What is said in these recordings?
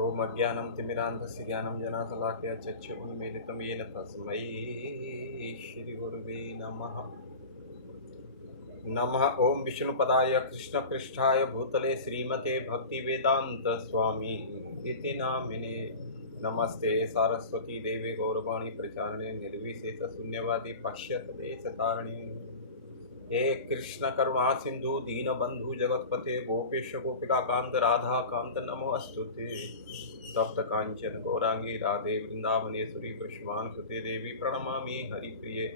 ओम अज्ञानं तिमिरान्धस्य ज्ञानं जनाशलाकया चक्षुरुन्मीलितं येन तस्मै श्रीगुरुवे नमः। नमः ओम विष्णुपदाय कृष्णपृष्ठाय भूतले श्रीमते भक्तिवेदांत स्वामी इति नामिने। नमस्ते सारस्वती देवे गौरवाणी प्रचारिणे निर्विशेष शून्यवादी पाश्चात्य देशतारिणे। हे कृष्ण करुणा सिंधु दीनबंधु जगतपते गोपेश गोपिका कांत राधा कांत नमोस्तुते। तप्त कांचन गौरांगी राधे वृंदावनेश्वरी वृषभानुसुते देवी प्रणमामि हरिप्रिये।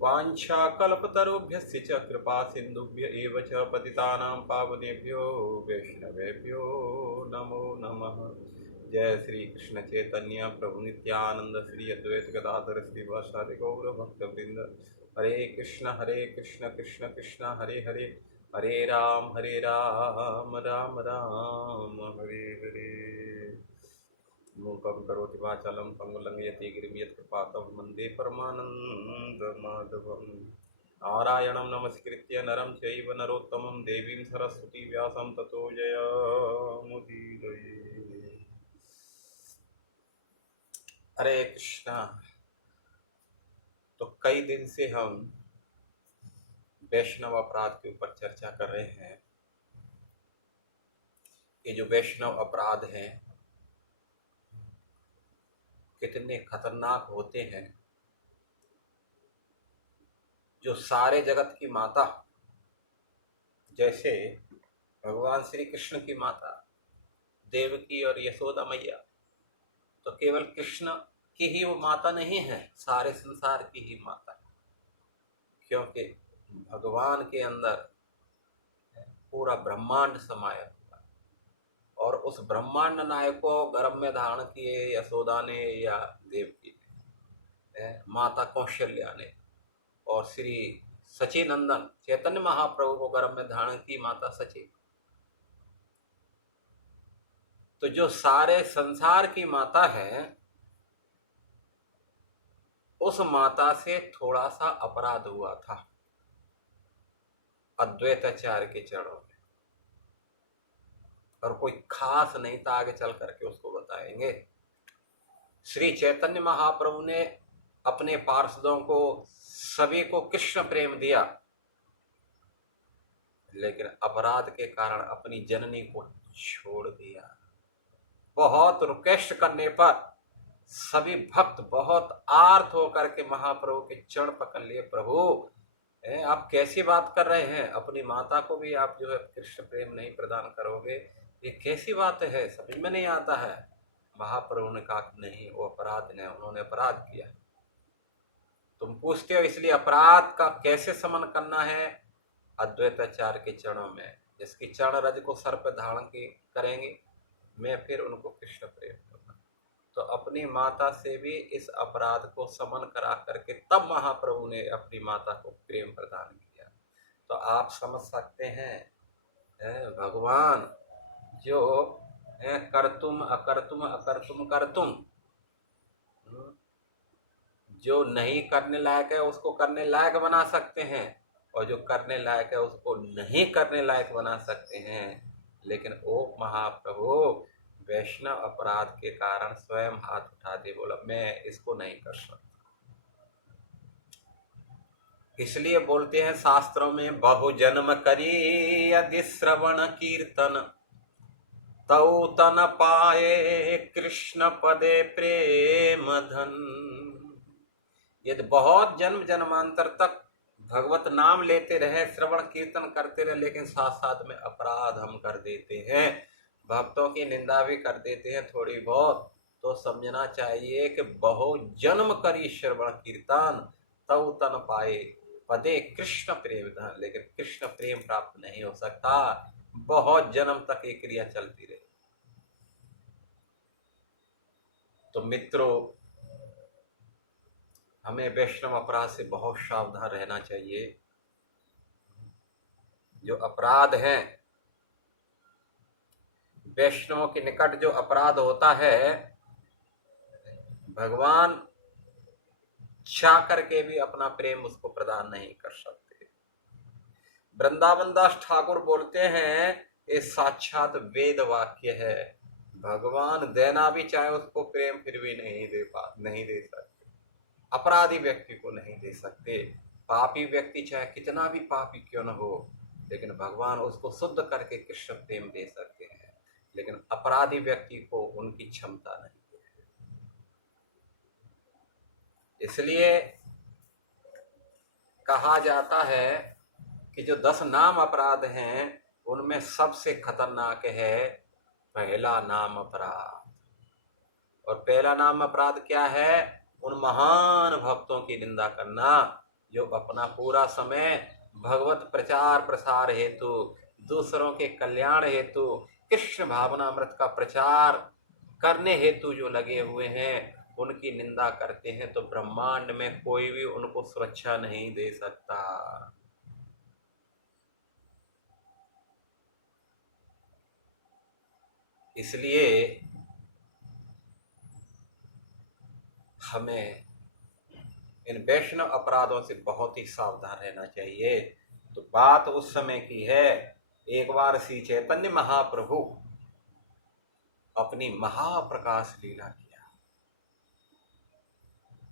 वाञ्छाकल्पतरुभ्यश्च च कृपा सिन्धुभ्य एव च पतितानां पावनेभ्यो वैष्णवेभ्यो नमो नमः। जय श्री कृष्ण चैतन्य प्रभु नित्यानंद श्री अद्वैत गदाधर श्रीवासादि गौर भक्तवृंद। हरे कृष्ण कृष्ण कृष्ण हरे हरे, हरे राम राम राम हरे हरे। मूकं करोति वाचालं पंगुलंघयति गिरिं यत्कृपातं वन्दे परमानन्दमाधवं। नारायणं नमस्कृत्य नरं चैव नरोत्तमं देवीं सरस्वती व्यासं ततो जयमुदीरये। हरे कृष्णा। तो कई दिन से हम वैष्णव अपराध के ऊपर चर्चा कर रहे हैं। ये जो वैष्णव अपराध हैं कितने खतरनाक होते हैं। जो सारे जगत की माता, जैसे भगवान श्री कृष्ण की माता देवकी और यशोदा मैया, तो केवल कृष्ण की ही वो माता नहीं है, सारे संसार की ही माता है। क्योंकि भगवान के अंदर पूरा ब्रह्मांड समाया हुआ है और उस ब्रह्मांड नायक को गर्भ में धारण किए यशोदा ने या देवकी ने, माता कौशल्या ने, और श्री सचिनंदन चैतन्य महाप्रभु को गर्भ में धारण की माता सची। तो जो सारे संसार की माता है, उस माता से थोड़ा सा अपराध हुआ था अद्वैताचार्य के चरणों में, और कोई खास नहीं था। आगे चल करके उसको बताएंगे। श्री चैतन्य महाप्रभु ने अपने पार्षदों को सभी को कृष्ण प्रेम दिया, लेकिन अपराध के कारण अपनी जननी को छोड़ दिया। बहुत रिक्वेस्ट करने पर सभी भक्त बहुत आर्त होकर के महाप्रभु के चरण पकड़ लिए। प्रभु आप कैसी बात कर रहे हैं, अपनी माता को भी आप जो है कृष्ण प्रेम नहीं प्रदान करोगे, ये कैसी बात है, समझ में नहीं आता है। महाप्रभु ने कहा नहीं, वो अपराध नहीं, उन्होंने अपराध किया। तुम पूछते हो इसलिए अपराध का कैसे समन करना है, अद्वैताचार्य के चरणों में। जिसकी चरण रज को सर पर धारण करेंगे, मैं फिर उनको कृष्ण प्रेम दूंगा। तो अपनी माता से भी इस अपराध को समन करा करके तब महाप्रभु ने अपनी माता को प्रेम प्रदान किया। तो आप समझ सकते हैं भगवान जो करतुम अकर्तुम अकर्तुम करतुम, जो नहीं करने लायक है उसको करने लायक बना सकते हैं, और जो करने लायक है उसको नहीं करने लायक बना सकते हैं। लेकिन ओ महाप्रभु वैष्णव अपराध के कारण स्वयं हाथ उठा दे, बोला मैं इसको नहीं कर सकता। इसलिए बोलते हैं शास्त्रों में, बहु जन्म करी यदि श्रवण कीर्तन, तौ तन पाए कृष्ण पदे प्रेम धन। यदि बहुत जन्म जन्मांतर तक भगवत नाम लेते रहे, श्रवण कीर्तन करते रहे, लेकिन साथ साथ में अपराध हम कर देते हैं, भक्तों की निंदा भी कर देते हैं थोड़ी बहुत, तो समझना चाहिए कि बहु जन्म करी श्रवण कीर्तन, तौ तन पाए पदे कृष्ण प्रेम धन। लेकिन कृष्ण प्रेम प्राप्त नहीं हो सकता, बहुत जन्म तक ये क्रिया चलती रही। तो मित्रों, हमें वैष्णव अपराध से बहुत सावधान रहना चाहिए। जो अपराध है, वैष्णवों के निकट जो अपराध होता है, भगवान चाह करके भी अपना प्रेम उसको प्रदान नहीं कर सकते। वृंदावन दास ठाकुर बोलते हैं, ये साक्षात वेद वाक्य है। भगवान देना भी चाहे उसको प्रेम, फिर भी नहीं दे सकते। अपराधी व्यक्ति को नहीं दे सकते। पापी व्यक्ति चाहे कितना भी पापी क्यों न हो, लेकिन भगवान उसको शुद्ध करके कृष्ण प्रेम दे सकते हैं, लेकिन अपराधी व्यक्ति को उनकी क्षमता नहीं है। इसलिए कहा जाता है कि जो 10 नाम अपराध हैं उनमें सबसे खतरनाक है पहला नाम अपराध। और पहला नाम अपराध क्या है? उन महान भक्तों की निंदा करना जो अपना पूरा समय भगवत प्रचार प्रसार हेतु, दूसरों के कल्याण हेतु, कृष्ण भावनामृत का प्रचार करने हेतु जो लगे हुए हैं, उनकी निंदा करते हैं तो ब्रह्मांड में कोई भी उनको सुरक्षा नहीं दे सकता। इसलिए हमें इन वैष्णव अपराधों से बहुत ही सावधान रहना चाहिए। तो बात उस समय की है, एक बार श्री चैतन्य महाप्रभु अपनी महाप्रकाश लीला किया,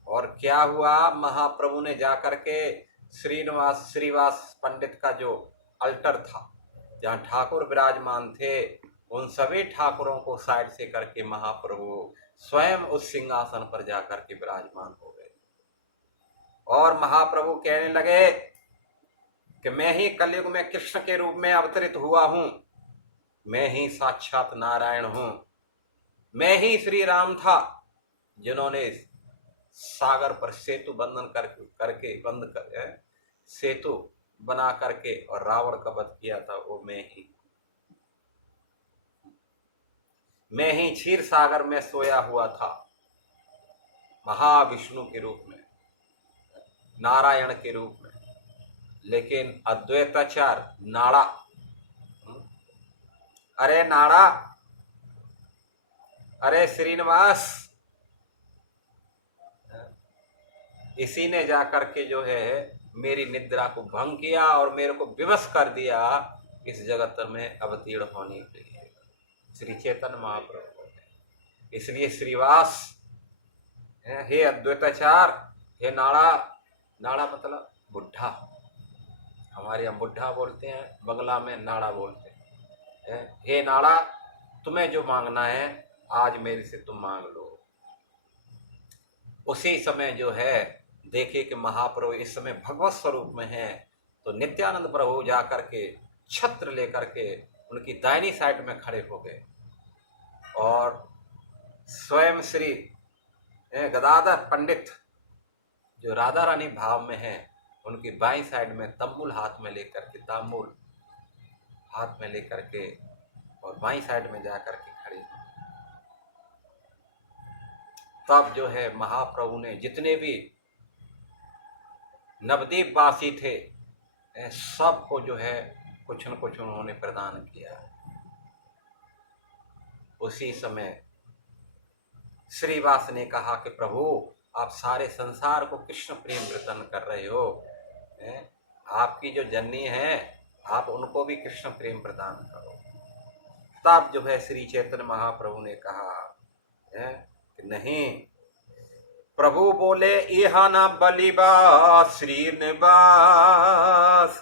और क्या हुआ, महाप्रभु ने जाकर के श्रीवास पंडित का जो अल्टर था, जहाँ ठाकुर विराजमान थे, उन सभी ठाकुरों को साइड से करके महाप्रभु स्वयं उस सिंहासन पर जाकर के विराजमान हो गए। और महाप्रभु कहने लगे कि मैं ही कलयुग में कृष्ण के रूप में अवतरित हुआ हूं, मैं ही साक्षात नारायण हूं, मैं ही श्री राम था जिन्होंने सागर पर सेतु बंधन करके बंद कर सेतु बना करके और रावण का वध किया था, वो मैं ही क्षीर सागर में सोया हुआ था, महाविष्णु के रूप में, नारायण के रूप में। लेकिन अद्वैताचार नाड़ा, अरे नाड़ा, अरे श्रीनिवास, इसी ने जाकर के जो है मेरी निद्रा को भंग किया और मेरे को विवश कर दिया इस जगत में अवतीर्ण होने के लिए, श्री चैतन्य महाप्रभु। इसलिए श्रीवास, हे अद्वैताचार, हे नाड़ा, नाड़ा मतलब बुढ़ा, हमारे यहाँ बुढ़ा बोलते हैं, बंगला में नाड़ा बोलते हैं। हे नाड़ा, तुम्हें जो मांगना है आज मेरे से तुम मांग लो। उसी समय जो है देखिए कि महाप्रभु इस समय भगवत स्वरूप में हैं, तो नित्यानंद प्रभु जाकर के छत्र लेकर के उनकी दाहिनी साइड में खड़े हो गए, और स्वयं श्री गदाधर पंडित जो राधा रानी भाव में हैं, उनकी बाईं साइड में तांबूल हाथ में लेकर के और बाईं साइड में जाकर के खड़े। तब जो है महाप्रभु ने जितने भी नवद्वीप वासी थे सबको जो है कुछ न कुछ उन्होंने प्रदान किया। उसी समय श्रीवास ने कहा कि प्रभु, आप सारे संसार को कृष्ण प्रेम प्रदान कर रहे हो, आपकी जो जननी है आप उनको भी कृष्ण प्रेम प्रदान करो। तब जो है श्री चैतन्य महाप्रभु ने कहा कि नहीं, प्रभु बोले, यह न बलिबा श्रीनिवास,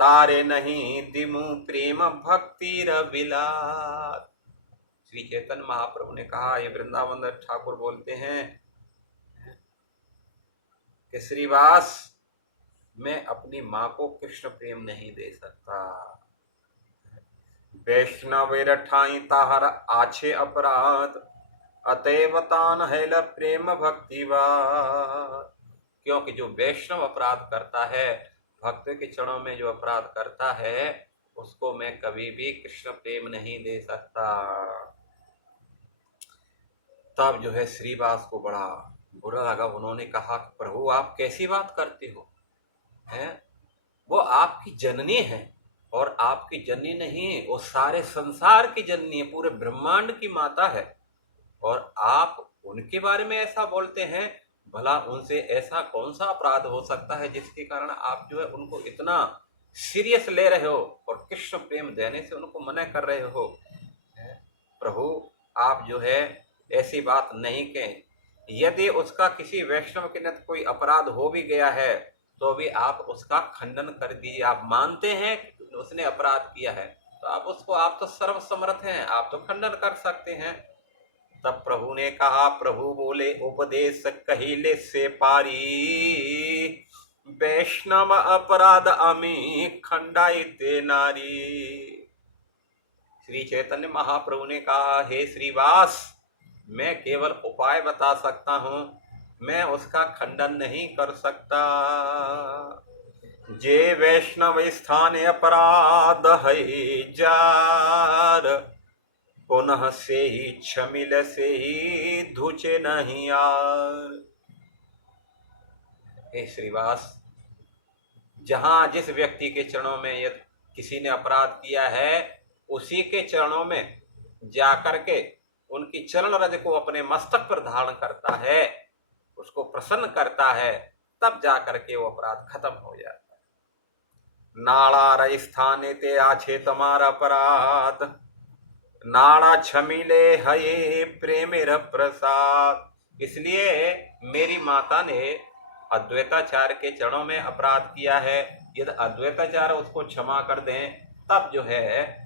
तारे नहीं दिमु प्रेम भक्ति रविलास। श्री चैतन्य महाप्रभु ने कहा, ये वृंदावन ठाकुर बोलते हैं कि श्रीवास, मैं अपनी माँ को कृष्ण प्रेम नहीं दे सकता। वैष्णव रठाई ताहर आछे अपराध, अतएव तान है प्रेम भक्तिवाद। क्योंकि जो वैष्णव अपराध करता है, भक्त के चरणों में जो अपराध करता है, उसको मैं कभी भी कृष्ण प्रेम नहीं दे सकता। तब जो है श्रीवास को बड़ा बुरा लगा। उन्होंने कहा कि प्रभु, आप कैसी बात करते हो, हैं? वो आपकी जननी है, और आपकी जननी नहीं, वो सारे संसार की जननी है, पूरे ब्रह्मांड की माता है, और आप उनके बारे में ऐसा बोलते हैं। भला उनसे ऐसा कौन सा अपराध हो सकता है जिसके कारण आप जो है उनको इतना सीरियस ले रहे हो और कृष्ण प्रेम देने से उनको मना कर रहे हो। प्रभु, आप जो है ऐसी बात नहीं कहें। यदि उसका किसी वैष्णव के निमित्त कोई अपराध हो भी गया है तो भी आप उसका खंडन कर दीजिए। आप मानते हैं कि उसने अपराध किया है तो आप तो सर्वसमर्थ हैं, आप तो खंडन कर सकते हैं। तब प्रभु ने कहा, प्रभु बोले, उपदेश कहिले से पारी, वैष्णव अपराध अमी खंडाइते नारी। श्री चैतन्य महाप्रभु ने कहा, हे श्रीवास, मैं केवल उपाय बता सकता हूं, मैं उसका खंडन नहीं कर सकता। जे वैष्णव स्थान अपराध है जार, पुनः से ही क्षमिल से ही धुचे नहीं यार। हे श्रीवास, जहां जिस व्यक्ति के चरणों में यदि किसी ने अपराध किया है, उसी के चरणों में जाकर के उनकी चरण रज को अपने मस्तक पर धारण करता है, उसको प्रसन्न करता है, तब जाकर के वो अपराध खत्म हो जाता है। नाड़ा रज स्थाने ते आछे तुम्हारा अपराध, नाड़ा छमिले हये प्रेमेर प्रसाद। इसलिए मेरी माता ने अद्वैताचार्य के चरणों में अपराध किया है। यदि अद्वैताचार्य उसको क्षमा कर दें तब जो है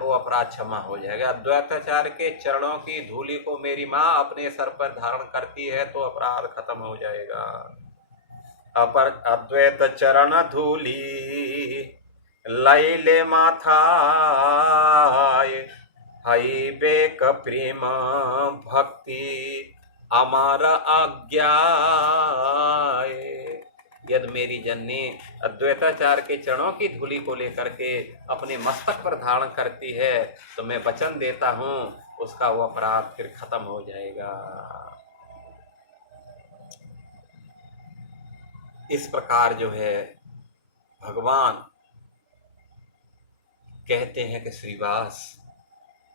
वो अपराध क्षमा हो जाएगा। अद्वैताचार्य के चरणों की धूलि को मेरी माँ अपने सर पर धारण करती है तो अपराध खत्म हो जाएगा। अपर अद्वैत चरण धूलि लैले माथाय, हई बेक प्रेम भक्ति अमार आज्ञा। यदि मेरी जननी अद्वैताचार्य के चरणों की धूलि को लेकर के अपने मस्तक पर धारण करती है तो मैं वचन देता हूं उसका वो अपराध फिर खत्म हो जाएगा। इस प्रकार जो है भगवान कहते हैं कि श्रीवास,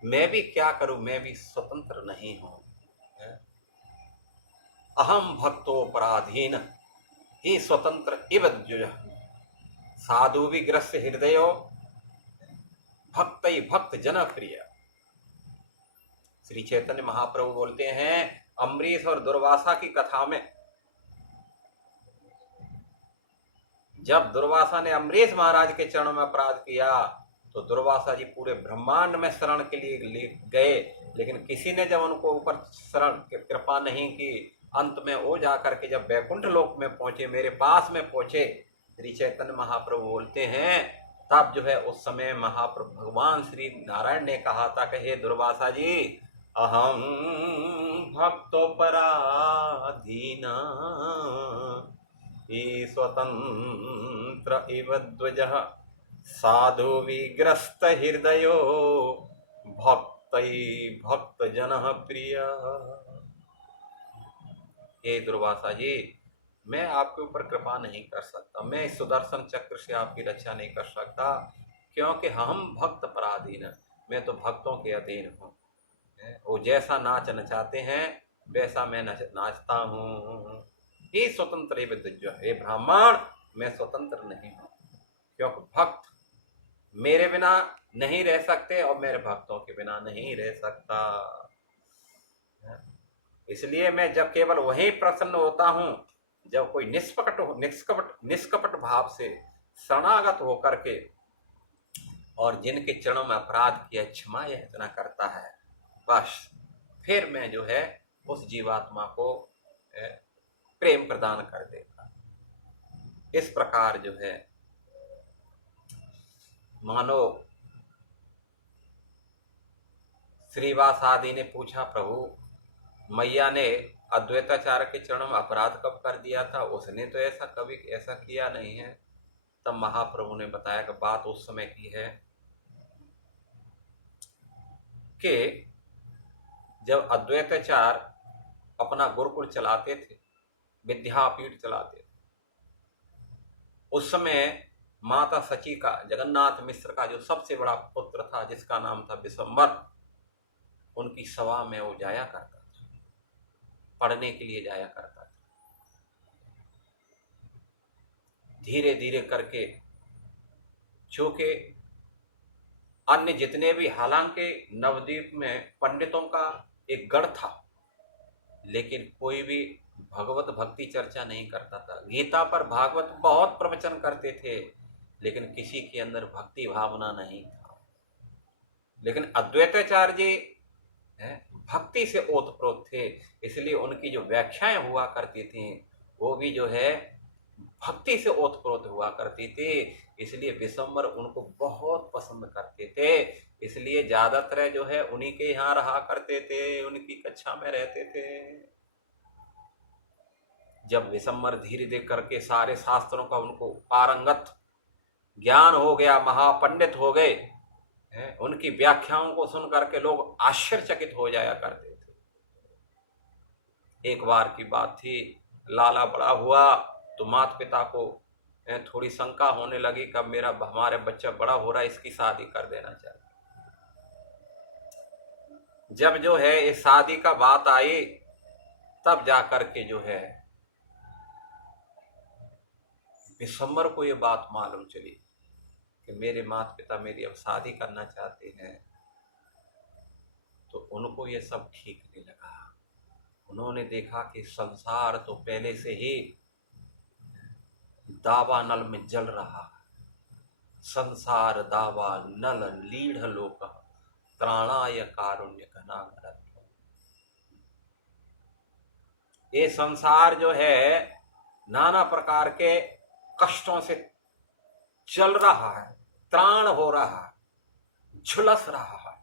मैं भी क्या करूं, मैं भी स्वतंत्र नहीं हूं। अहम भक्तो पराधीन ही स्वतंत्र इव द्विज, साधु विग्रस्त हृदयो भक्त भक्त जन प्रिय। श्री चैतन्य महाप्रभु बोलते हैं, अम्बरीश और दुर्वासा की कथा में जब दुर्वासा ने अम्बरीश महाराज के चरणों में अपराध किया तो दुर्वासा जी पूरे ब्रह्मांड में शरण के लिए गए, लेकिन किसी ने जब उनको ऊपर शरण कृपा नहीं की, अंत में वो जाकर के जब वैकुंठ लोक में पहुंचे, मेरे पास में पहुंचे, श्री चैतन्य महाप्रभु बोलते हैं तब जो है उस समय महाप्रभु भगवान श्री नारायण ने कहा था कि हे दुर्वासा जी, अहम भक्तो पराधीन स्वतंत्र इव द्विज, साधु विग्रस्त हृदयो भक्त भक्त जन प्रिय। हे दुर्वासा जी, मैं आपके ऊपर कृपा नहीं कर सकता, मैं इस सुदर्शन चक्र से आपकी रक्षा नहीं कर सकता, क्योंकि हम भक्त पराधीन, मैं तो भक्तों के अधीन हूँ। वो जैसा नाच नचाते हैं वैसा मैं नाचता हूँ। ही स्वतंत्र विद्य, हे ब्राह्मण, मैं स्वतंत्र नहीं हूँ, क्योंकि भक्त मेरे बिना नहीं रह सकते और मेरे भक्तों के बिना नहीं रह सकता। इसलिए मैं जब केवल वही प्रसन्न होता हूं जब कोई निष्कपट भाव से शरणागत होकर के और जिनके चरणों में अपराध किया क्षमा याचना करता है, बस फिर मैं जो है उस जीवात्मा को प्रेम प्रदान कर देता। इस प्रकार जो है मानो श्रीवास आदि ने पूछा, प्रभु मैया ने अद्वैताचार्य के चरणों में अपराध कब कर दिया था, उसने तो ऐसा किया नहीं है। तब महाप्रभु ने बताया कि बात उस समय की है कि जब अद्वैताचार्य अपना गुरुकुल चलाते थे, विद्यापीठ चलाते थे, उस समय माता सची का, जगन्नाथ मिश्र का जो सबसे बड़ा पुत्र था जिसका नाम था विश्वम्बर, उनकी सभा में वो जाया करता था, पढ़ने के लिए जाया करता था। धीरे धीरे करके चूंकि अन्य जितने भी, हालांकि नवद्वीप में पंडितों का एक गढ़ था, लेकिन कोई भी भगवत भक्ति चर्चा नहीं करता था। गीता पर भागवत बहुत प्रवचन करते थे, लेकिन किसी के अंदर भक्ति भावना नहीं था। लेकिन अद्वैताचार्य जी भक्ति से ओतप्रोत थे, इसलिए उनकी जो व्याख्याएं हुआ करती थी वो भी जो है भक्ति से ओतप्रोत हुआ करती थी। इसलिए विशंबर उनको बहुत पसंद करते थे, इसलिए ज्यादातर जो है उन्हीं के यहाँ रहा करते थे, उनकी कक्षा में रहते थे। जब विशंबर धीरे धीरे करके सारे शास्त्रों का उनको पारंगत ज्ञान हो गया, महापंडित हो गए, उनकी व्याख्याओं को सुन करके लोग आश्चर्यचकित हो जाया करते थे। एक बार की बात थी, लाला बड़ा हुआ तो माता पिता को थोड़ी शंका होने लगी, कब हमारे बच्चा बड़ा हो रहा है, इसकी शादी कर देना चाहिए। जब जो है इस शादी का बात आई, तब जाकर के जो है विशंबर को ये बात मालूम चली कि मेरे माता पिता मेरी अब शादी करना चाहते हैं। तो उनको ये सब ठीक नहीं लगा। उन्होंने देखा कि संसार तो पहले से ही दावा नल में जल रहा, संसार दावा नल लीढ़ लोक त्राणाय कारुण्य घनाघरत। ये संसार जो है नाना प्रकार के कष्टों से चल रहा है, त्राण हो रहा है, झुलस रहा है।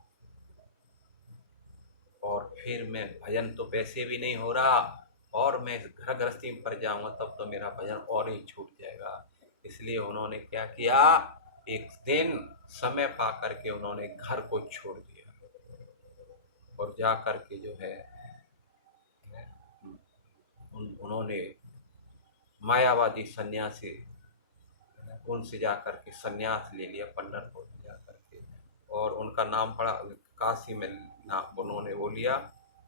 और फिर मैं भजन तो वैसे भी नहीं हो रहा, और मैं घर गृहस्थी पर जाऊंगा तब तो मेरा भजन और ही छूट जाएगा। इसलिए उन्होंने क्या किया, एक दिन समय पा करके उन्होंने घर को छोड़ दिया और जा करके जो है उन्होंने मायावादी सन्यासी, उनसे जाकर के सन्यास ले लिया पंढरपुर में जाकर के, और उनका नाम पड़ा, काशी में नाम उन्होंने वो लिया,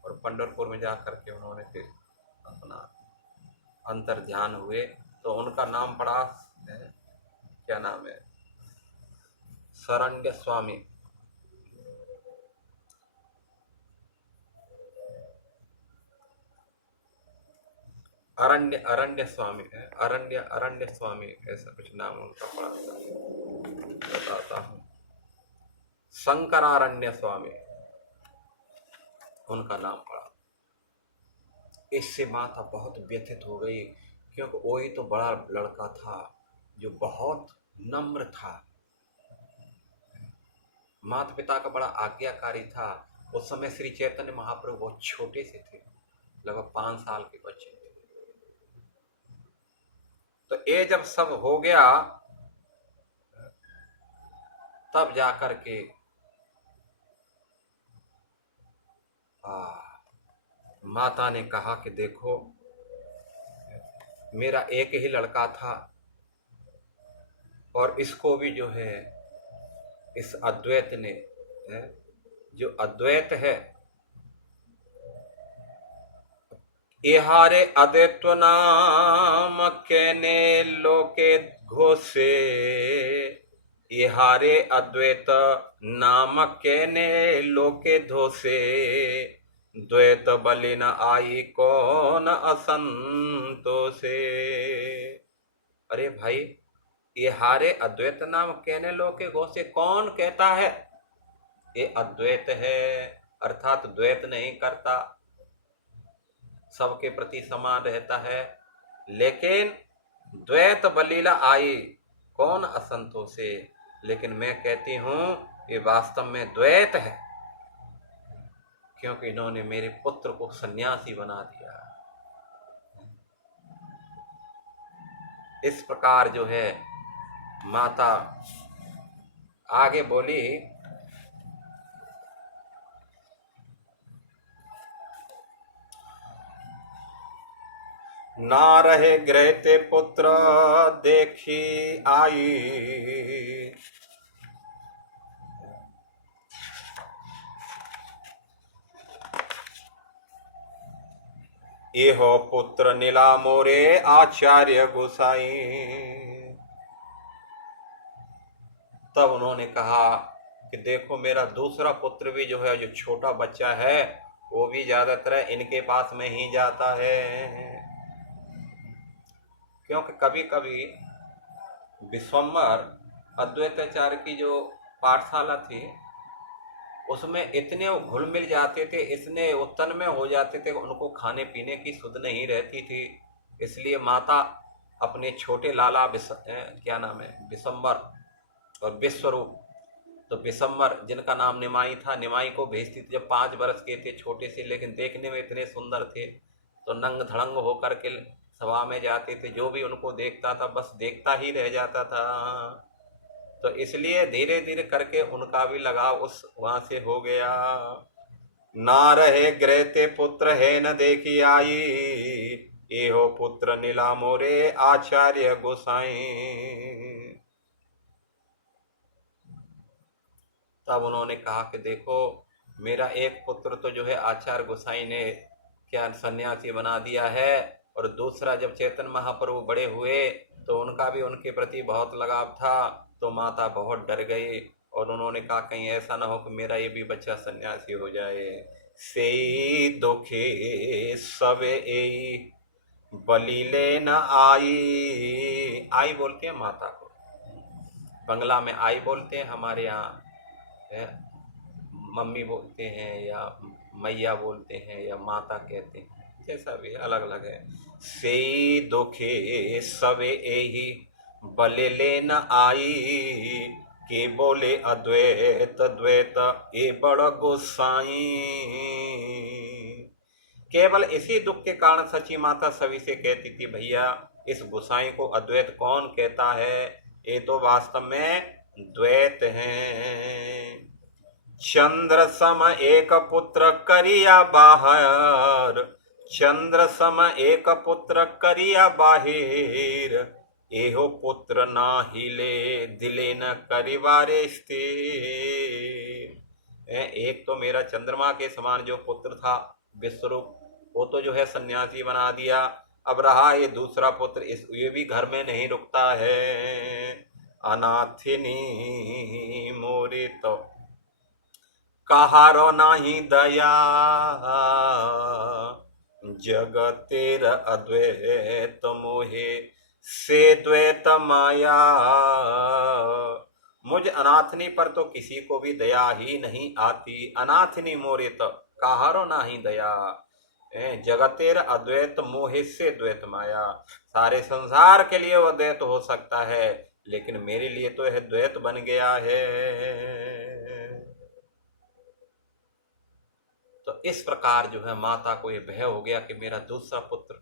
और पंढरपुर में जाकर के उन्होंने फिर अपना अंतर ध्यान हुए, तो उनका नाम पड़ा क्या नाम है, शरण्य स्वामी। अरण्य स्वामी है, अरण्य स्वामी ऐसा कुछ नाम उनका पड़ा, बताता हूँ, शंकरारण्य स्वामी उनका नाम पड़ा। इससे माता बहुत व्यथित हो गई, क्योंकि वही तो बड़ा लड़का था जो बहुत नम्र था, माता पिता का बड़ा आज्ञाकारी था। उस समय श्री चैतन्य महाप्रभु बहुत छोटे से थे, लगभग 5 साल के बच्चे थे। तो ये जब सब हो गया, तब जाकर के माता ने कहा कि देखो, मेरा एक ही लड़का था, और इसको भी जो है इस अद्वैत ने, जो अद्वैत है, इहारे अद्वैत्व नाम केने लोके घोषे, इहारे अद्वैत नाम केने लोके धोसे, द्वैत बलि न आई कौन असंतोषे। अरे भाई, ये हारे अद्वैत नाम कहने लोके घोषे, कौन कहता है ये अद्वैत है, अर्थात द्वैत नहीं करता, सबके प्रति समान रहता है, लेकिन द्वैत बलीला आई कौन असंतोषे। लेकिन मैं कहती हूं ये वास्तव में द्वैत है, क्योंकि इन्होंने मेरे पुत्र को सन्यासी बना दिया। इस प्रकार जो है माता आगे बोली, ना रहे गृह ते पुत्र देखी आई, एहो पुत्र नीला मोरे आचार्य गोसाई। तब उन्होंने कहा कि देखो मेरा दूसरा पुत्र भी जो है, जो छोटा बच्चा है, वो भी ज्यादातर इनके पास में ही जाता है। क्योंकि कभी कभी विश्वम्भर अद्वैताचार्य की जो पाठशाला थी, उसमें इतने वो घुल मिल जाते थे, इतने उत्तन में हो जाते थे, उनको खाने पीने की सुध नहीं रहती थी। इसलिए माता अपने छोटे लाला क्या नाम है, विश्वम्भर और विश्वरूप, तो विश्वम्भर जिनका नाम निमाई था, निमाई को भेजती थी। जब 5 वर्ष के थे, छोटे से, लेकिन देखने में इतने सुंदर थे, तो नंग धड़ंग होकर के सभा में जाते थे। जो भी उनको देखता था बस देखता ही रह जाता था। तो इसलिए धीरे धीरे करके उनका भी लगाव उस वहां से हो गया। ना रहे गृह ते पुत्र है न देखी आई, एहो पुत्र नीला मोरे आचार्य गोसाई। तब उन्होंने कहा कि देखो मेरा एक पुत्र तो जो है आचार्य गोसाई ने क्या सन्यासी बना दिया है, और दूसरा जब चैतन्य महाप्रभु बड़े हुए तो उनका भी उनके प्रति बहुत लगाव था। तो माता बहुत डर गई और उन्होंने कहा कहीं ऐसा ना हो कि मेरा ये भी बच्चा सन्यासी हो जाए। से दुखे सब ए बलीले न आई। आई बोलते हैं माता को, बंगला में आई बोलते हैं, हमारे यहाँ मम्मी बोलते हैं या मैया बोलते हैं या माता कहते हैं, जैसा भी अलग अलग है। से दुखे सबे एही बलेले न आई, के बोले अद्वैत द्वैत ए बड़ गोसाई। केवल इसी दुख के कारण सची माता सभी से कहती थी, भैया इस गोसाई को अद्वैत कौन कहता है, ये तो वास्तव में द्वैत हैं। चंद्र सम एक पुत्र करिया बाहर, चंद्र सम एक पुत्र करिया बाहिर, एहो पुत्र ना हिले दिले न करिवारे स्थिर। एक तो मेरा चंद्रमा के समान जो पुत्र था विश्वरूप, वो तो जो है सन्यासी बना दिया। अब रहा ये दूसरा पुत्र, ये भी घर में नहीं रुकता है। अनाथिनी मोरे तो कहारो नाही दया, जगतेर अद्वैत मोहे से द्वैत माया। मुझ अनाथनी पर तो किसी को भी दया ही नहीं आती। अनाथनी मोरे तो कहारो नाही दया, जगतेर अद्वैत मोहे से द्वैत माया। सारे संसार के लिए वह द्वैत हो सकता है, लेकिन मेरे लिए तो यह द्वैत बन गया है। तो इस प्रकार जो है माता को यह भय हो गया कि मेरा दूसरा पुत्र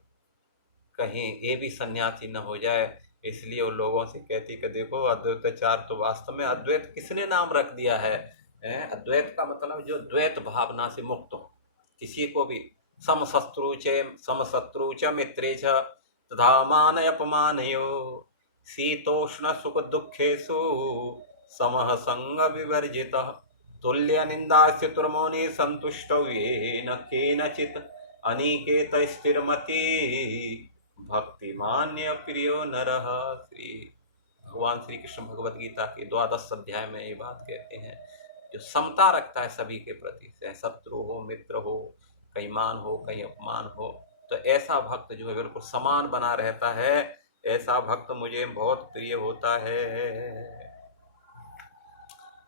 कहीं ये भी सन्यासी न हो जाए। इसलिए वो लोगों से कहती कि देखो अद्वैताचार्य तो वास्तव में अद्वैत किसने नाम रख दिया है, अद्वैत का मतलब जो द्वैत भावना से मुक्त हो, किसी को भी समशत्रु च मित्रे च तथा मान अपमानयो, शीतोष्ण सुख दुखेषु समः संग विवर्जित, तुल्य निंदा चतुर्मौनि संतुष्ट येन केनचित्, अनिकेत स्थिरमति भक्तिमान्य प्रियो नरः। श्री भगवान श्री कृष्ण भगवद गीता के 12 अध्याय में ये बात कहते हैं, जो समता रखता है सभी के प्रति, चाहे शत्रु हो मित्र हो, कहीं मान हो कहीं अपमान हो, तो ऐसा भक्त जो है बिल्कुल समान बना रहता है। ऐसा भक्त मुझे बहुत प्रिय होता है।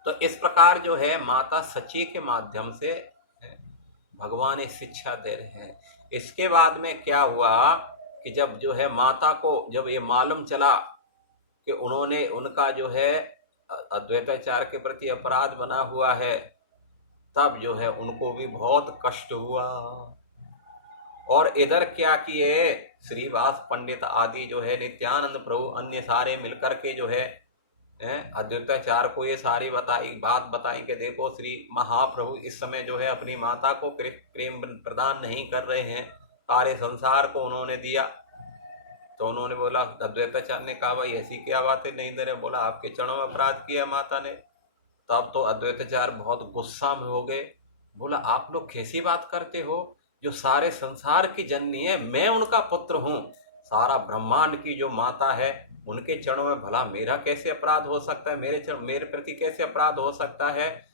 तो इस प्रकार जो है माता सची के माध्यम से भगवान एक शिक्षा दे रहे हैं। इसके बाद में क्या हुआ कि जब जो है माता को जब ये मालूम चला कि उन्होंने उनका जो है अद्वैताचार्य के प्रति अपराध बना हुआ है, तब जो है उनको भी बहुत कष्ट हुआ। और इधर क्या किए, श्रीवास पंडित आदि जो है नित्यानंद प्रभु अन्य सारे मिलकर के जो है अद्वैताचार्य को ये सारी बात बताई कि देखो श्री महाप्रभु इस समय जो है अपनी माता को प्रेम प्रदान नहीं कर रहे हैं, सारे संसार को उन्होंने दिया। तो उन्होंने बोला, अद्वैताचार्य ने कहा भाई ऐसी क्या बातें नहीं दे रहे। बोला आपके चरणों में अपराध किया माता ने। तब तो अद्वैताचार्य बहुत गुस्सा में हो गए। बोला आप लोग कैसी बात करते हो, जो सारे संसार की जननी है, मैं उनका पुत्र हूँ, सारा ब्रह्मांड की जो माता है उनके चरणों में भला मेरा कैसे अपराध हो सकता है, मेरे प्रति कैसे अपराध हो सकता है?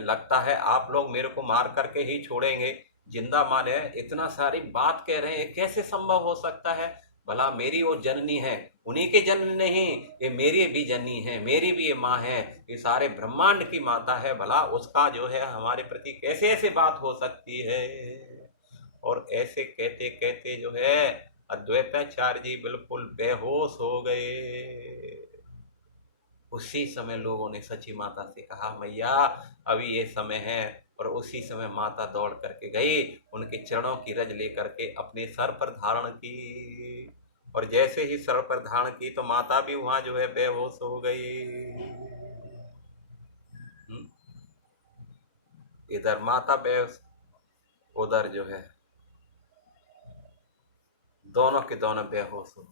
लगता है आप लोग मेरे को मार करके ही छोड़ेंगे, जिंदा मारे। इतना सारी बात कह रहे हैं, कैसे संभव हो सकता है? भला मेरी वो जननी है, उन्हीं के जननी नहीं, ये मेरी भी जननी है, मेरी भी ये माँ है, ये सारे ब्रह्मांड की माता है। भला उसका जो है हमारे प्रति कैसे ऐसे बात हो सकती है? और ऐसे कहते कहते जो है अद्वैताचार्य जी बिल्कुल बेहोश हो गए। उसी समय लोगों ने सची माता से कहा, मैया अभी ये समय है। और उसी समय माता दौड़ करके गई, उनके चरणों की रज लेकर के अपने सर पर धारण की। और जैसे ही सर पर धारण की तो माता भी वहां जो है बेहोश हो गई। इधर माता बेहोश, उधर जो है दोनों के दोनों बेहोश हो।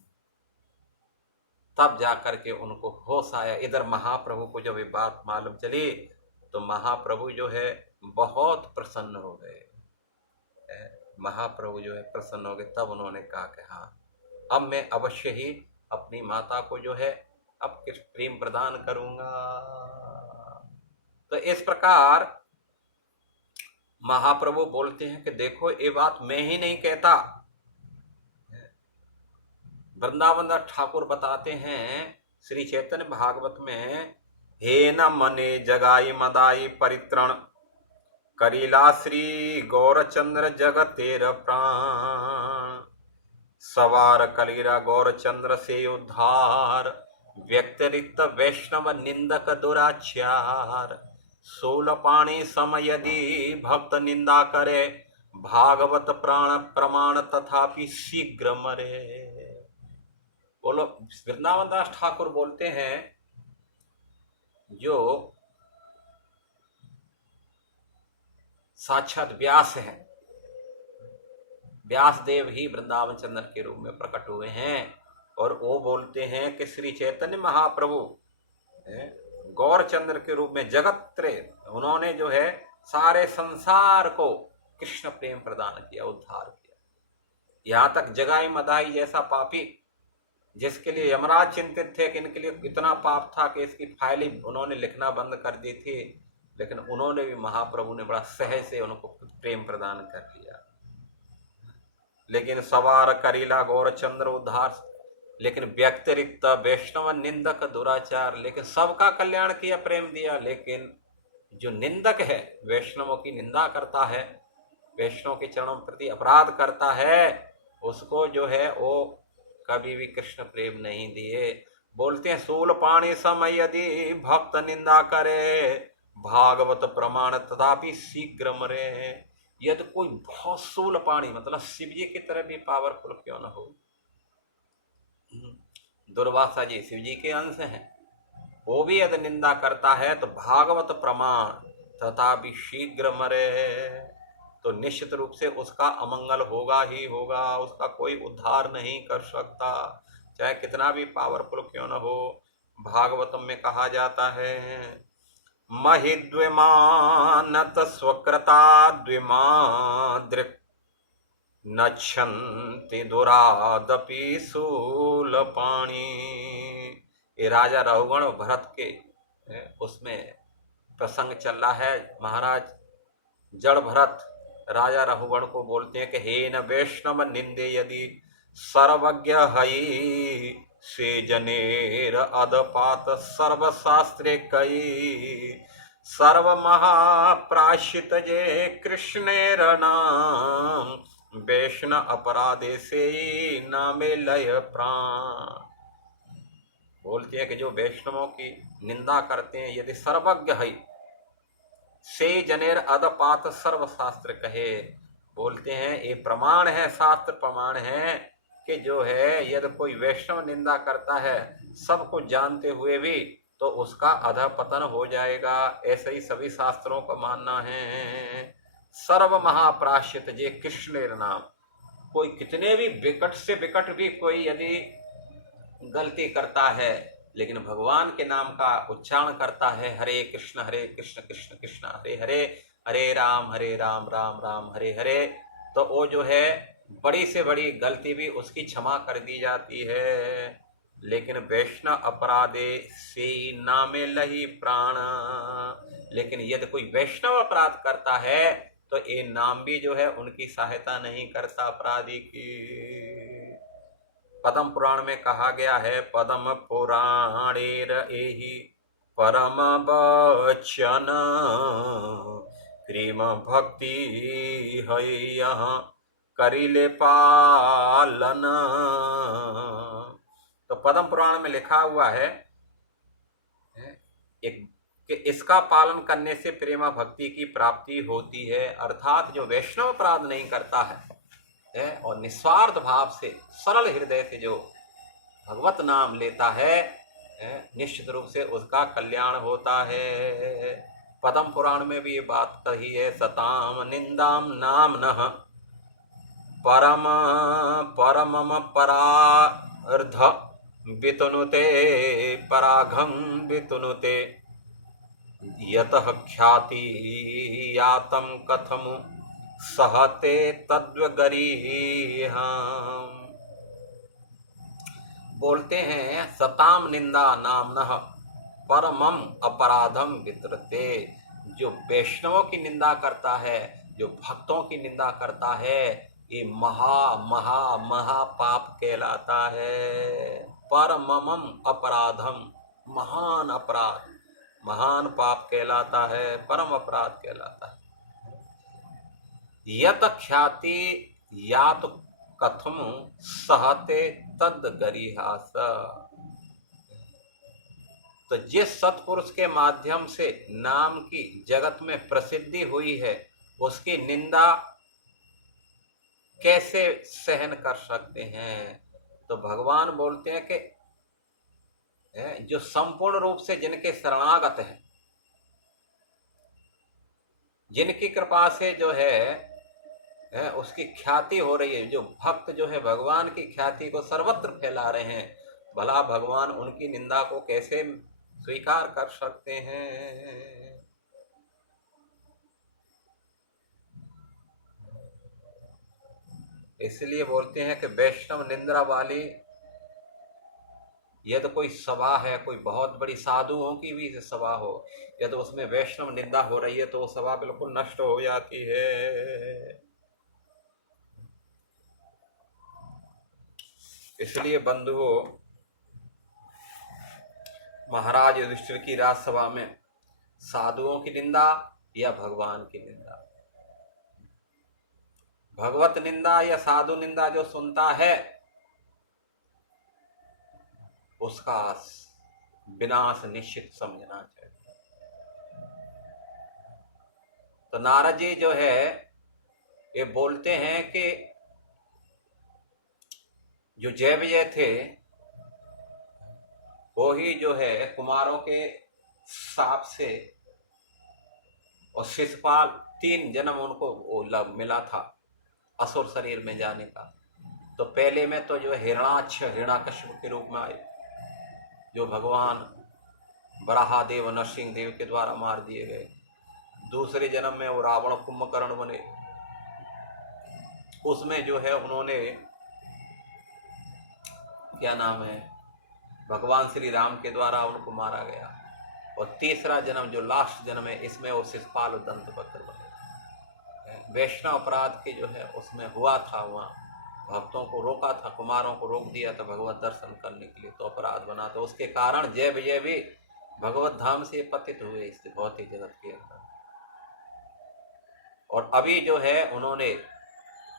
तब जाकर के उनको होश आया। इधर महाप्रभु को जब ये बात मालूम चली तो महाप्रभु जो है बहुत प्रसन्न हो गए। महाप्रभु जो है प्रसन्न हो गए। तब उन्होंने कहा कि हाँ, अब मैं अवश्य ही अपनी माता को जो है अब किस प्रेम प्रदान करूंगा। तो इस प्रकार महाप्रभु बोलते हैं कि देखो ये बात मैं ही नहीं कहता, वृंदावन दास ठाकुर बताते हैं श्री चैतन्य भागवत में, हे न मने जगाई मदाई परित्रण, करीला श्री गौरचंद्र जगतेर प्राण, सवार कलीरा गौरचंद्र से उद्धार, व्यक्तिरिक्त वैष्णव निंदक दुराचार, शूलपाणी सम यदि भक्त निंदा करे, भागवत प्राण प्रमाण तथापि शीघ्र मरे। बोलो, वृंदावन दास ठाकुर बोलते हैं जो साक्षात व्यास हैं, व्यास देव ही वृंदावन चंद्र के रूप में प्रकट हुए हैं। और वो बोलते हैं कि श्री चैतन्य महाप्रभु गौरचंद्र के रूप में जगत्रे, उन्होंने जो है सारे संसार को कृष्ण प्रेम प्रदान किया, उद्धार किया। यहां तक जगाई मदाई जैसा पापी, जिसके लिए यमराज चिंतित थे कि इनके लिए इतना पाप था कि इसकी फाइल उन्होंने लिखना बंद कर दी थी, लेकिन उन्होंने भी, महाप्रभु ने बड़ा सहज से उनको प्रेम प्रदान कर दिया। लेकिन सवार करीला गौरचंद्र उद्धार, लेकिन व्यक्तिरिक्त वैष्णव निंदक दुराचार, लेकिन सबका कल्याण किया, प्रेम दिया, लेकिन जो निंदक है, वैष्णवों की निंदा करता है, वैष्णव के चरणों प्रति अपराध करता है, उसको जो है वो कभी भी कृष्ण प्रेम नहीं दिए। बोलते हैं सूल पाणी समय यदि भक्त निंदा करे, भागवत प्रमाण तथापि शीघ्र मरे। यदि कोई बहुत सूल पाणी, मतलब शिव जी की तरह भी पावरफुल क्यों न हो, दुर्वासा जी शिव जी के अंश हैं, वो भी यदि निंदा करता है तो भागवत प्रमाण तथापि शीघ्र मरे, तो निश्चित रूप से उसका अमंगल होगा ही होगा, उसका कोई उद्धार नहीं कर सकता, चाहे कितना भी पावरफुल क्यों न हो। भागवतम में कहा जाता है, महिद्विमानत स्वकृता द्विमादृक् नच्छन्ति दुरादपि शूलपाणी। ये राजा रघुगण भरत के उसमें प्रसंग चल रहा है। महाराज जड़ भरत राजा रघुगण को बोलते हैं कि हे न वैष्णव निंदे यदि सर्वज्ञ हई, से जनेर अदपात सर्वशास्त्रे कई, सर्व महाप्राशित जे कृष्णेर नाम, वैष्णव अपराधे से नामे लय प्राण। बोलते हैं कि जो वैष्णवों की निंदा करते हैं, यदि सर्वज्ञ है, से जनेर अदपात सर्व शास्त्र कहे। बोलते हैं ये प्रमाण है, शास्त्र प्रमाण है कि जो है यदि कोई वैष्णव निंदा करता है सबको जानते हुए भी, तो उसका अधपतन हो जाएगा। ऐसे ही सभी शास्त्रों का मानना है। सर्व महाप्राश्चित जे कृष्णेर नाम, कोई कितने भी विकट से विकट भी कोई यदि गलती करता है, लेकिन भगवान के नाम का उच्चारण करता है, हरे कृष्ण कृष्ण कृष्ण हरे हरे, हरे राम राम राम हरे हरे, तो वो जो है बड़ी से बड़ी गलती भी उसकी क्षमा कर दी जाती है। लेकिन वैष्णव अपराधे से नामे लही प्राण। लेकिन यदि कोई वैष्णव अपराध करता है तो ये नाम भी जो है उनकी सहायता नहीं करता अपराधी की। पद्म पुराण में कहा गया है, पद्म पुराणेर एहि परम बचन प्रेम भक्ति है यहाँ करिले पालन। तो पद्म पुराण में लिखा हुआ है एक कि इसका पालन करने से प्रेम भक्ति की प्राप्ति होती है। अर्थात जो वैष्णव अपराध नहीं करता है और निस्वार्थ भाव से सरल हृदय से जो भगवत नाम लेता है निश्चित रूप से उसका कल्याण होता है। पद्म पुराण में भी ये बात कही है, सताम निंदाम नाम नः परम परमम परार्ध वितनुते पराघं वितनुते यतः ख्याति यातम कथम सहते तद्वगरीहम्। बोलते हैं सताम निंदा नामनः परमम अपराधम वितरते। जो वैष्णवों की निंदा करता है, जो भक्तों की निंदा करता है, ये महा महा महा पाप कहलाता है। परमम अपराधम, महान अपराध, महान पाप कहलाता है, परम अपराध कहलाता है। यत ख्याति यात कथम सहते तद गरीहास। तो जिस सत्पुरुष के माध्यम से नाम की जगत में प्रसिद्धि हुई है उसकी निंदा कैसे सहन कर सकते हैं। तो भगवान बोलते हैं कि जो संपूर्ण रूप से जिनके शरणागत हैं, जिनकी कृपा से जो है उसकी ख्याति हो रही है, जो भक्त जो है भगवान की ख्याति को सर्वत्र फैला रहे हैं, भला भगवान उनकी निंदा को कैसे स्वीकार कर सकते हैं। इसलिए बोलते हैं कि वैष्णव निंदा वाली यदि कोई सभा है, कोई बहुत बड़ी साधुओं की भी सभा हो, यदि उसमें वैष्णव निंदा हो रही है तो वो सभा बिल्कुल नष्ट हो जाती है। इसलिए बंधुओं, महाराज युधिष्ठिर की राजसभा में साधुओं की निंदा या भगवान की निंदा, भगवत निंदा या साधु निंदा जो सुनता है उसका विनाश निश्चित समझना चाहिए। तो नारद जी जो है ये बोलते हैं कि जो जय विजय थे वो ही जो है कुमारों के साप से और शिशुपाल 3 जन्म उनको मिला था असुर शरीर में जाने का। तो पहले में तो जो हिरणाक्ष हिरण्याकश्यप के रूप में आए, जो भगवान वराहदेव नरसिंह देव के द्वारा मार दिए गए। दूसरे जन्म में वो रावण कुंभकर्ण बने, उसमें जो है उन्होंने क्या नाम है भगवान श्री राम के द्वारा उनको मारा गया। और तीसरा जन्म जो लास्ट जन्म है इसमें वो शिशुपाल और दंतवक्र बने। वैष्णव अपराध के जो है उसमें हुआ था, वहाँ भक्तों को रोका था, कुमारों को रोक दिया था भगवत दर्शन करने के लिए, तो अपराध बना। तो उसके कारण जय विजय भी भगवत धाम से पतित हुए इस भौतिक जगत के अंदर। और अभी जो है उन्होंने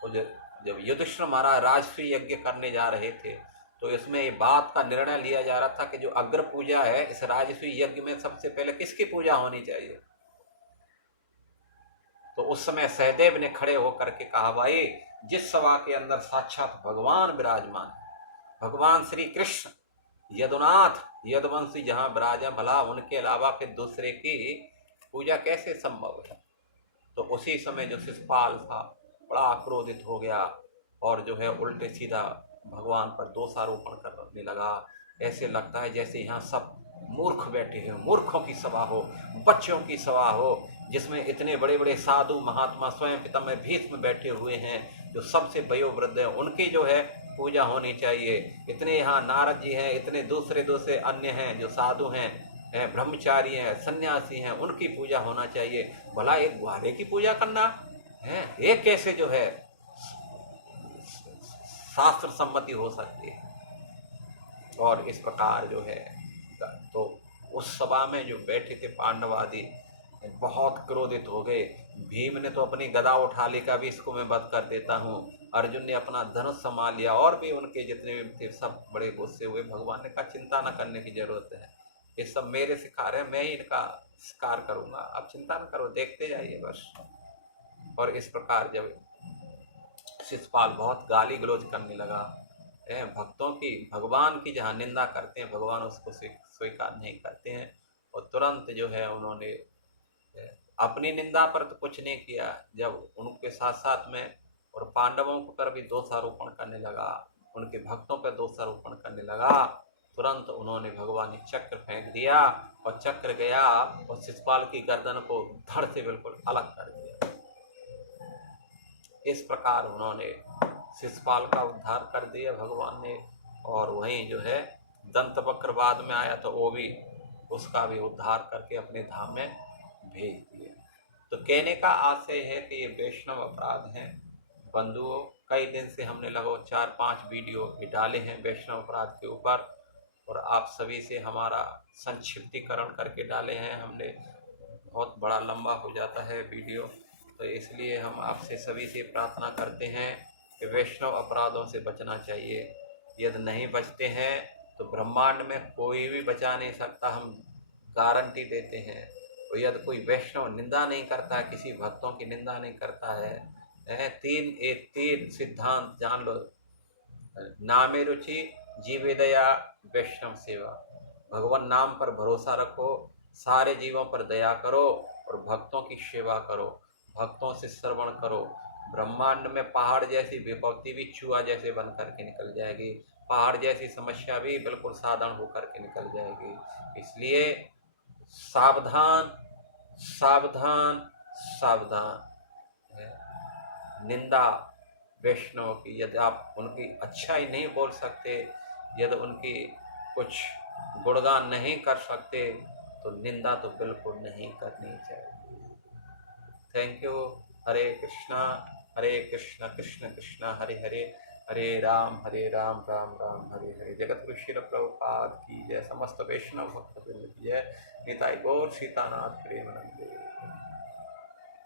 जब युधिष्ठिर महाराज राजसूय यज्ञ करने जा रहे थे तो इसमें ये बात का निर्णय लिया जा रहा था कि जो अग्र पूजा है इस राजसूय यज्ञ में सबसे पहले किसकी पूजा होनी चाहिए। तो उस समय सहदेव ने खड़े होकर के कहा, भाई जिस सभा के अंदर साक्षात भगवान विराजमान है, भगवान श्री कृष्ण यदुनाथ यदुवंशी जहां विराजा, भला उनके अलावा फिर दूसरे की पूजा कैसे संभव है। तो उसी समय जो शिशुपाल था बड़ा क्रोधित हो गया और जो है उल्टे सीधा भगवान पर दोषारोपण करने लगा। ऐसे लगता है जैसे यहाँ सब मूर्ख बैठे हैं, मूर्खों की सभा हो, बच्चों की सभा हो, जिसमें इतने बड़े बड़े साधु महात्मा स्वयं पितामह भीष्म बैठे हुए हैं, जो सबसे वयोवृद्ध हैं, उनकी जो है पूजा होनी चाहिए। इतने यहाँ नारद जी हैं, इतने दूसरे दूसरे अन्य हैं जो साधु हैं, ब्रह्मचारी हैं, सन्यासी हैं, उनकी पूजा होना चाहिए। भला एक ग्वारे की पूजा करना है, ये कैसे जो है शास्त्र सम्मति हो सकती है। और इस प्रकार जो है तो उस सभा में जो बैठे थे पांडव आदि बहुत क्रोधित हो गए। भीम ने तो अपनी गदा उठा ली, का भी इसको मैं वध कर देता हूँ। अर्जुन ने अपना धनुष संभाल लिया, और भी उनके जितने भी थे सब बड़े गुस्से हुए। भगवान ने कहा चिंता न करने की जरूरत है, ये सब मेरे शिकार है, मैं ही इनका शिकार करूंगा, आप चिंता न करो, देखते जाइए बस। और इस प्रकार जब शिशुपाल बहुत गाली गलौज करने लगा, भक्तों की, भगवान की जहाँ निंदा करते हैं भगवान उसको स्वीकार नहीं करते हैं। और तुरंत जो है उन्होंने अपनी निंदा पर तो कुछ नहीं किया, जब उनके साथ साथ में और पांडवों पर भी दोषारोपण करने लगा, उनके भक्तों पर दोषारोपण करने लगा, तुरंत उन्होंने भगवान ने चक्र फेंक दिया और चक्र गया और शिशुपाल की गर्दन को धड़ से बिल्कुल अलग कर दिया। इस प्रकार उन्होंने शिशुपाल का उद्धार कर दिया भगवान ने। और वहीं जो है दंतवक्र बाद में आया तो वो भी उसका भी उद्धार करके अपने धाम में भेज दिया। तो कहने का आशय है कि ये वैष्णव अपराध हैं बंधुओं। कई दिन से हमने लगभग 4-5 वीडियो भी डाले हैं वैष्णव अपराध के ऊपर, और आप सभी से हमारा संक्षिप्तीकरण करके डाले हैं हमने। बहुत बड़ा लंबा हो जाता है वीडियो, तो इसलिए हम आपसे सभी से प्रार्थना करते हैं कि वैष्णव अपराधों से बचना चाहिए। यदि नहीं बचते हैं तो ब्रह्मांड में कोई भी बचा नहीं सकता, हम गारंटी देते हैं। और यदि कोई वैष्णव निंदा नहीं करता, किसी भक्तों की निंदा नहीं करता है, तीन सिद्धांत जान लो। नामे रुचि, जीवे दया, वैष्णव सेवा। भगवान नाम पर भरोसा रखो, सारे जीवों पर दया करो और भक्तों की सेवा करो, भक्तों से श्रवण करो। ब्रह्मांड में पहाड़ जैसी विपत्ति भी चूहा जैसे बन करके निकल जाएगी, पहाड़ जैसी समस्या भी बिल्कुल साधारण होकर के निकल जाएगी। इसलिए सावधान सावधान सावधान। निंदा वैष्णव की, यदि आप उनकी अच्छाई नहीं बोल सकते, यदि उनकी कुछ गुणगान नहीं कर सकते, तो निंदा तो बिल्कुल नहीं करनी चाहिए। Thank you. हरे कृष्णा कृष्ण कृष्ण हरे हरे, हरे राम राम राम हरे हरे। जगत गुरु श्रील प्रभुपाद की जय, समस्त वैष्णव भक्त की जय। निताई गौर सीतानाथ प्रेमानंदे।